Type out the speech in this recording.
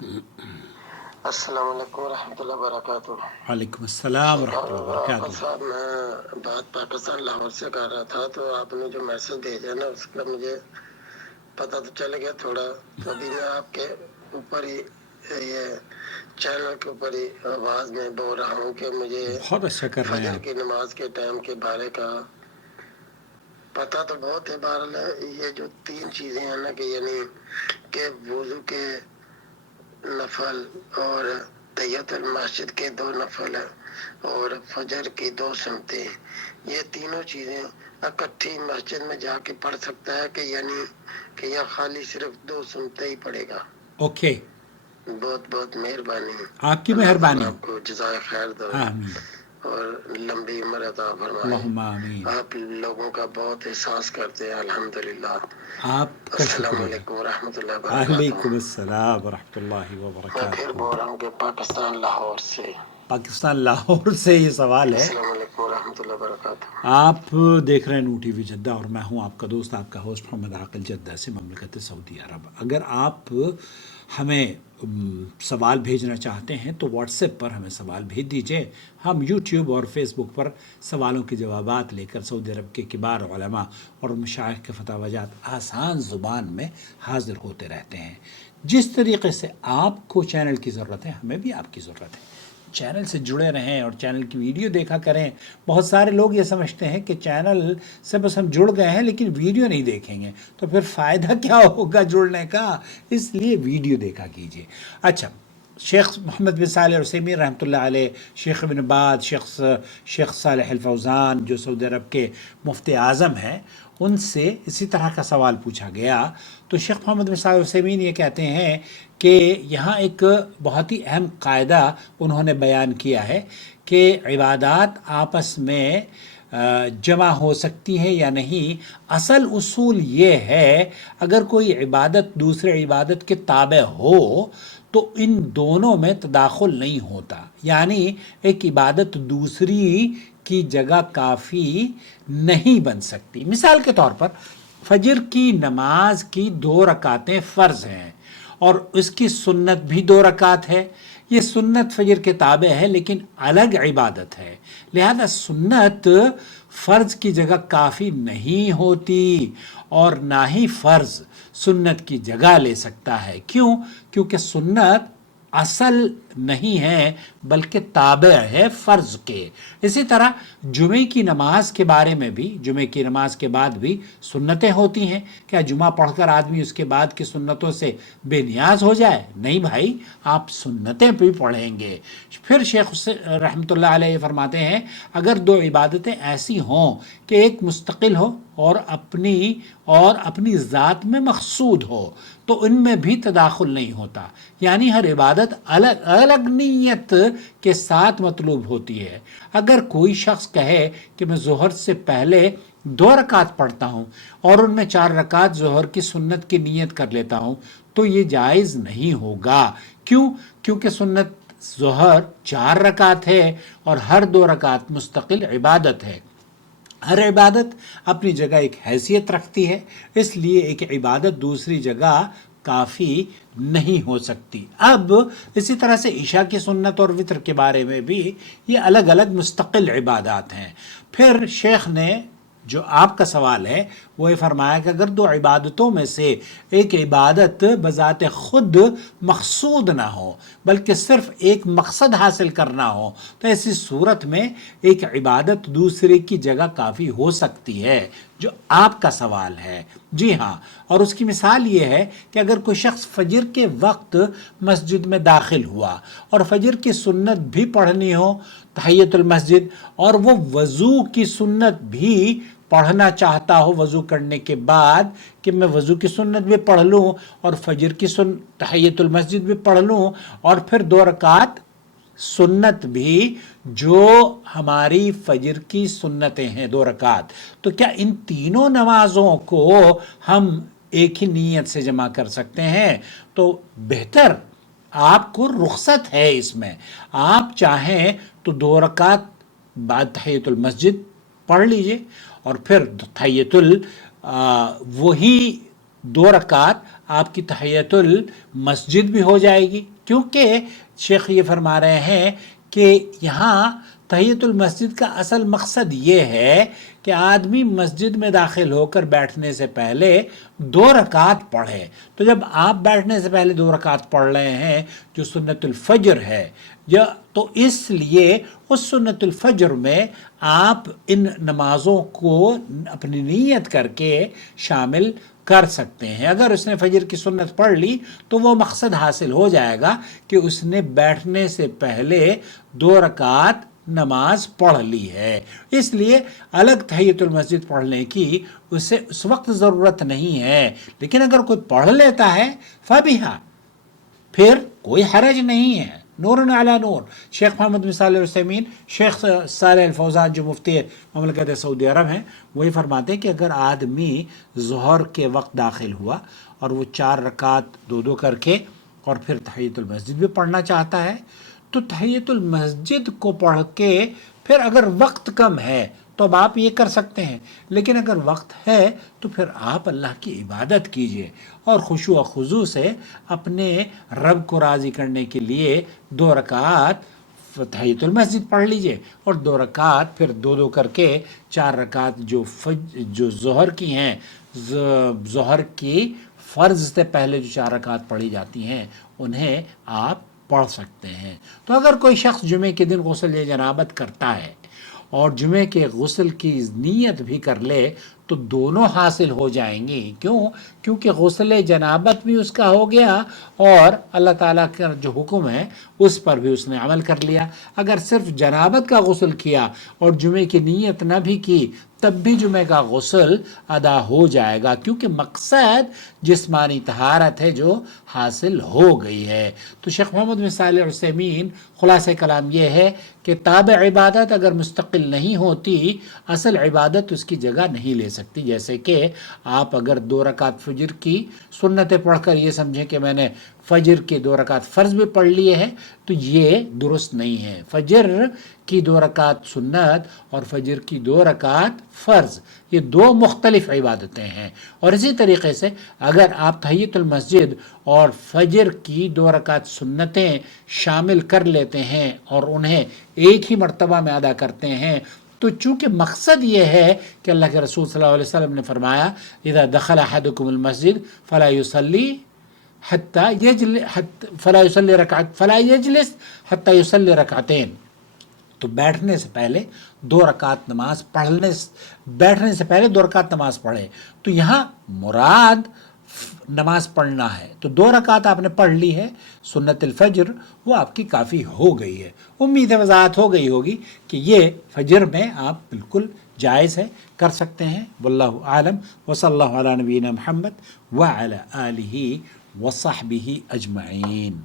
السلام علیکم ورحمۃ اللہ وبرکاتہ۔ وعلیکم السلام ورحمۃ اللہ وبرکاتہ۔ صاحب میں بات پاکستان لاہور سے کر رہا تھا، تو آپ نے جو میسج بھیجا نا اس کا مجھے پتہ تو چل گیا تھوڑا، تو ابھی میں آپ کے اوپر ہی یہ چینل کے اوپر ہی آواز میں بول رہا ہوں کہ مجھے بہت اچھا کر رہے ہیں فجر آپ۔ کی نماز کے ٹائم کے بارے کا پتہ تو بہت ہے، بہرحال یہ جو تین چیزیں ہیں نا کہ یعنی کہ وضو کے نفل اور تحیت المسجد کے 2 نفل اور فجر کی 2 سنتیں، یہ تینوں چیزیں اکٹھی مسجد میں جا کے پڑھ سکتا ہے کہ یعنی کہ یا خالی صرف 2 سنتے ہی پڑھے گا؟ اوکے، بہت بہت مہربانی، آپ کی اللہ تعالیٰ مہربانی۔ آپ کو جزائے خیر دے آمین، اور لمبی عمر عطا فرمائے۔ اللہم آمین۔ آپ لوگوں کا بہت احساس کرتے ہیں الحمدللہ۔ آپ کا السلام شکریہ۔ علیکم ورحمۃ اللہ وبرکاتہ۔ وعلیکم السلام ورحمۃ اللہ میں پھر وبرکاتہ۔ بول رہا ہوں کہ پاکستان لاہور سے۔ پاکستان لاہور سے یہ سوال ہے۔ السلام علیکم ورحمۃ اللہ وبرکاتہ۔ آپ دیکھ رہے ہیں نو ٹی وی جدہ اور میں ہوں آپ کا دوست، آپ کا ہوسٹ محمد عاقل جدہ سے، مملکت سعودی عرب۔ اگر آپ ہمیں سوال بھیجنا چاہتے ہیں تو واٹس ایپ پر ہمیں سوال بھیج دیجئے، ہم یوٹیوب اور فیس بک پر سوالوں کے جوابات لے کر سعودی عرب کے کبار علماء اور مشائخ کے فتاوی جات آسان زبان میں حاضر ہوتے رہتے ہیں۔ جس طریقے سے آپ کو چینل کی ضرورت ہے، ہمیں بھی آپ کی ضرورت ہے۔ چینل سے جڑے رہیں اور چینل کی ویڈیو دیکھا کریں۔ بہت سارے لوگ یہ سمجھتے ہیں کہ چینل سے بس ہم جڑ گئے ہیں لیکن ویڈیو نہیں دیکھیں گے تو پھر فائدہ کیا ہوگا جڑنے کا، اس لیے ویڈیو دیکھا کیجیے۔ اچھا، شیخ محمد بن صالح العثیمین رحمۃ اللہ علیہ، شیخ ابن باز، شیخ صالح الفوزان جو سعودی عرب کے مفتی اعظم ہیں، ان سے اسی طرح کا سوال پوچھا گیا تو شیخ محمد بن صالح العثیمین یہ کہتے ہیں کہ یہاں ایک بہت ہی اہم قاعدہ انہوں نے بیان کیا ہے کہ عبادات آپس میں جمع ہو سکتی ہیں یا نہیں۔ اصل اصول یہ ہے اگر کوئی عبادت دوسرے عبادت کے تابع ہو تو ان دونوں میں تداخل نہیں ہوتا، یعنی ایک عبادت دوسری کی جگہ کافی نہیں بن سکتی۔ مثال کے طور پر فجر کی نماز کی 2 رکعتیں فرض ہیں اور اس کی سنت بھی 2 رکعت ہے۔ یہ سنت فجر کے تابع ہے لیکن الگ عبادت ہے، لہذا سنت فرض کی جگہ کافی نہیں ہوتی اور نہ ہی فرض سنت کی جگہ لے سکتا ہے۔ کیوں؟ کیونکہ سنت اصل نہیں ہے بلکہ تابع ہے فرض کے۔ اسی طرح جمعے کی نماز کے بارے میں بھی، جمعے کی نماز کے بعد بھی سنتیں ہوتی ہیں۔ کیا جمعہ پڑھ کر آدمی اس کے بعد کی سنتوں سے بے نیاز ہو جائے؟ نہیں بھائی، آپ سنتیں بھی پڑھیں گے۔ پھر شیخ رحمۃ اللہ علیہ فرماتے ہیں اگر 2 عبادتیں ایسی ہوں کہ ایک مستقل ہو اور اپنی ذات میں مقصود ہو تو ان میں بھی تداخل نہیں ہوتا، یعنی ہر عبادت الگ الگ نیت کے ساتھ مطلوب ہوتی ہے۔ اگر کوئی شخص کہے کہ میں ظہر سے پہلے 2 رکعت پڑھتا ہوں اور ان میں 4 رکعت ظہر کی سنت کی نیت کر لیتا ہوں تو یہ جائز نہیں ہوگا۔ کیوں؟ کیونکہ سنت ظہر 4 رکعت ہے اور ہر 2 رکعت مستقل عبادت ہے۔ ہر عبادت اپنی جگہ ایک حیثیت رکھتی ہے، اس لیے ایک عبادت دوسری جگہ کافی نہیں ہو سکتی۔ اب اسی طرح سے عشاء کی سنت اور وطر کے بارے میں بھی یہ الگ الگ مستقل عبادات ہیں۔ پھر شیخ نے جو آپ کا سوال ہے وہ یہ فرمایا کہ اگر 2 عبادتوں میں سے ایک عبادت بذات خود مقصود نہ ہو بلکہ صرف ایک مقصد حاصل کرنا ہو تو ایسی صورت میں ایک عبادت دوسرے کی جگہ کافی ہو سکتی ہے، جو آپ کا سوال ہے۔ جی ہاں، اور اس کی مثال یہ ہے کہ اگر کوئی شخص فجر کے وقت مسجد میں داخل ہوا اور فجر کی سنت بھی پڑھنی ہو، تحیت المسجد، اور وہ وضو کی سنت بھی پڑھنا چاہتا ہو وضو کرنے کے بعد کہ میں وضو کی سنت بھی پڑھ لوں اور فجر کی تحیت المسجد بھی پڑھ لوں اور پھر 2 رکعت سنت بھی جو ہماری فجر کی سنتیں ہیں 2 رکعت، تو کیا ان تینوں نمازوں کو ہم ایک ہی نیت سے جمع کر سکتے ہیں؟ تو بہتر، آپ کو رخصت ہے اس میں، آپ چاہیں تو 2 رکعت بعد تحیت المسجد پڑھ لیجئے اور پھر تحیت وہی دو رکعت آپ کی تحیت المسجد بھی ہو جائے گی، کیونکہ شیخ یہ فرما رہے ہیں کہ یہاں تحیت المسجد کا اصل مقصد یہ ہے کہ آدمی مسجد میں داخل ہو کر بیٹھنے سے پہلے 2 رکعت پڑھے۔ تو جب آپ بیٹھنے سے پہلے 2 رکعت پڑھ رہے ہیں جو سنت الفجر ہے، تو اس لیے اس سنت الفجر میں آپ ان نمازوں کو اپنی نیت کر کے شامل کر سکتے ہیں۔ اگر اس نے فجر کی سنت پڑھ لی تو وہ مقصد حاصل ہو جائے گا کہ اس نے بیٹھنے سے پہلے 2 رکعت نماز پڑھ لی ہے، اس لیے الگ تحیت المسجد پڑھنے کی اسے اس وقت ضرورت نہیں ہے۔ لیکن اگر کوئی پڑھ لیتا ہے فبیہا، پھر کوئی حرج نہیں ہے، نور علی نور۔ شیخ محمد بن صالح العثیمین، شیخ صالح الفوزان جو مفتی مملکت سعودی عرب ہیں، وہی فرماتے ہیں کہ اگر آدمی ظہر کے وقت داخل ہوا اور وہ 4 رکعت 2 کر کے اور پھر تحیت المسجد بھی پڑھنا چاہتا ہے تو تحیت المسجد کو پڑھ کے پھر اگر وقت کم ہے تو اب آپ یہ کر سکتے ہیں، لیکن اگر وقت ہے تو پھر آپ اللہ کی عبادت کیجئے اور خشوع و خضوع سے اپنے رب کو راضی کرنے کے لیے 2 رکعت تحیت المسجد پڑھ لیجئے اور 2 رکعت پھر 2 کر کے 4 رکعت جو ظہر کی ہیں، ظہر کی فرض سے پہلے جو 4 رکعت پڑھی جاتی ہیں انہیں آپ پڑھ سکتے ہیں۔ تو اگر کوئی شخص جمعے کے دن غسل جنابت کرتا ہے اور جمعے کے غسل کی نیت بھی کر لے تو دونوں حاصل ہو جائیں گی۔ کیونکہ غسل جنابت بھی اس کا ہو گیا اور اللہ تعالیٰ کا جو حکم ہے اس پر بھی اس نے عمل کر لیا۔ اگر صرف جنابت کا غسل کیا اور جمعے کی نیت نہ بھی کی تب بھی جمعے کا غسل ادا ہو جائے گا، کیونکہ مقصد جسمانی طہارت ہے جو حاصل ہو گئی ہے۔ تو شیخ محمد بن صالح العثیمین خلاصہ کلام یہ ہے کہ تابع عبادت اگر مستقل نہیں ہوتی، اصل عبادت اس کی جگہ نہیں لے سکتی۔ جیسے کہ آپ اگر 2 رکعت فجر کی سنتیں پڑھ کر یہ سمجھیں کہ میں نے فجر کے 2 رکعت فرض بھی پڑھ لیے ہیں تو یہ درست نہیں ہے۔ فجر کی 2 رکعت سنت اور فجر کی 2 رکعت فرض یہ 2 مختلف عبادتیں ہیں۔ اور اسی طریقے سے اگر آپ تحیت المسجد اور فجر کی 2 رکعت سنتیں شامل کر لیتے ہیں اور انہیں ایک ہی مرتبہ میں ادا کرتے ہیں تو چونکہ مقصد یہ ہے کہ اللہ کے رسول صلی اللہ علیہ وسلم نے فرمایا اذا دخل احدکم المسجد فلا يصلي حتى يصلي رکعتین، تو بیٹھنے سے پہلے 2 رکعت نماز بیٹھنے سے پہلے 2 رکعت نماز پڑھے۔ تو یہاں مراد نماز پڑھنا ہے، تو 2 رکعت آپ نے پڑھ لی ہے سنت الفجر، وہ آپ کی کافی ہو گئی ہے۔ امید ہے وضاحت ہو گئی ہوگی کہ یہ فجر میں آپ بالکل جائز ہے، کر سکتے ہیں۔ واللہ عالم، وصلی اللہ علی نبینا محمد وعلی آلہ وصحبہ اجمعین۔